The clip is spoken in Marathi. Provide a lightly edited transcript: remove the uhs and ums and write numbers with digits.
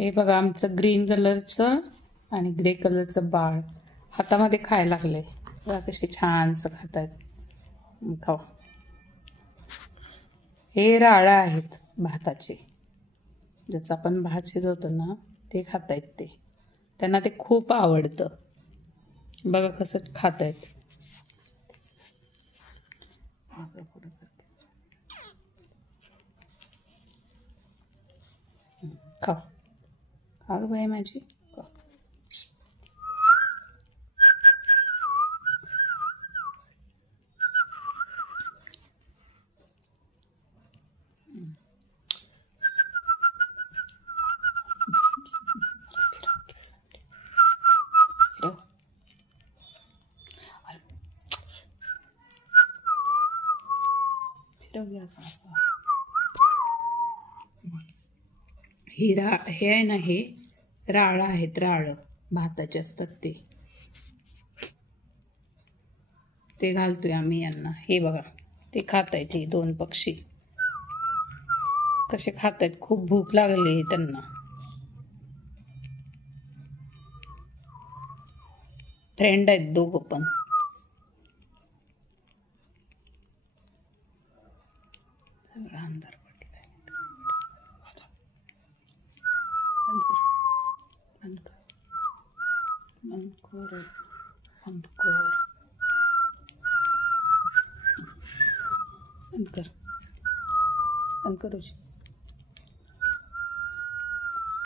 हे बघा आमचं ग्रीन कलरचं आणि ग्रे कलरचं बाळ हातामध्ये खायला लागले. बघा कशी छानसं खातायत. खाऊ. हे राळं आहेत भाताचे, ज्याचं आपण भात शिजवतो ना ते खातायत ते. त्यांना ते खूप आवडतं. बघा कसं खातायत. खाऊ. खा गं बाई माझी. खा. हे आहे ना, हे राळं आहेत. राळं भाताचे असतात ते घालतोय आम्ही यांना. हे बघा ते खात आहेत. हे दोन पक्षी कसे खात आहेत. खूप भूक लागली त्यांना. फ्रेंड आहेत दोघं पण. सगळा अंधार पडलाय. बंद कर. बंद कर. बंद कर. बंद कर. बंद कर.